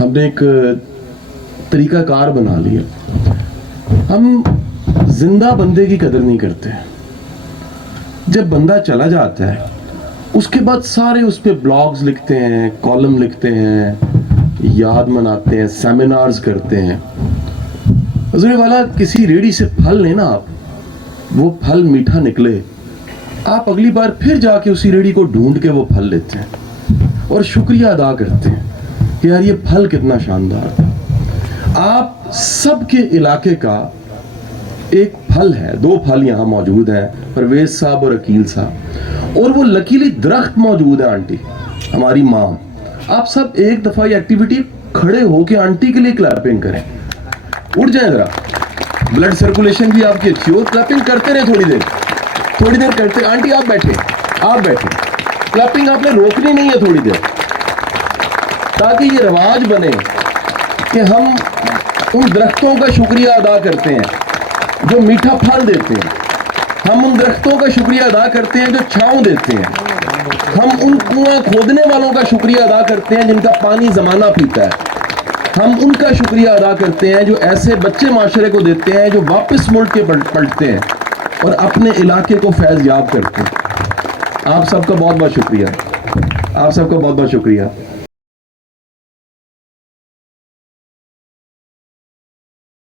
ہم نے ایک طریقہ کار بنا لیا. ہم زندہ بندے کی قدر نہیں کرتے. جب بندہ چلا جاتا ہے اس کے بعد سارے اس پہ بلاگز لکھتے ہیں, کالم لکھتے ہیں, یاد مناتے ہیں, سیمینارز کرتے ہیں. حضور والا کسی ریڑھی سے پھل لینا آپ, وہ پھل میٹھا نکلے, آپ اگلی بار پھر جا کے اسی ریڑھی کو ڈھونڈ کے وہ پھل لیتے ہیں اور شکریہ ادا کرتے ہیں کہ یار یہ پھل کتنا شاندار تھا. آپ سب کے علاقے کا ایک پھل ہے, 2 پھل یہاں موجود ہیں, پرویز صاحب اور عقیل صاحب, اور وہ لکیلی درخت موجود ہے. آنٹی ہماری ماں, آپ سب ایک دفعہ یہ ایکٹیویٹی کھڑے ہو کے آنٹی کے لیے کلیپنگ کریں. اٹھ جائیں ذرا, بلڈ سرکولیشن بھی آپ کی اچھی ہو. کلیپنگ کرتے رہے تھوڑی دیر کرتے. آنٹی آپ بیٹھے, کلیپنگ آپ نے روکنی نہیں ہے تھوڑی دیر, تاکہ یہ رواج بنے کہ ہم ان درختوں کا شکریہ ادا کرتے ہیں جو میٹھا پھل دیتے ہیں. ہم ان درختوں کا شکریہ ادا کرتے ہیں جو چھاؤں دیتے ہیں. ہم ان کنواں کھودنے والوں کا شکریہ ادا کرتے ہیں جن کا پانی زمانہ پیتا ہے. ہم ان کا شکریہ ادا کرتے ہیں جو ایسے بچے معاشرے کو دیتے ہیں جو واپس ملک کے پلٹتے ہیں اور اپنے علاقے کو فیض یاب کرتے ہیں. آپ سب کا بہت بہت شکریہ. آپ سب کا بہت بہت شکریہ.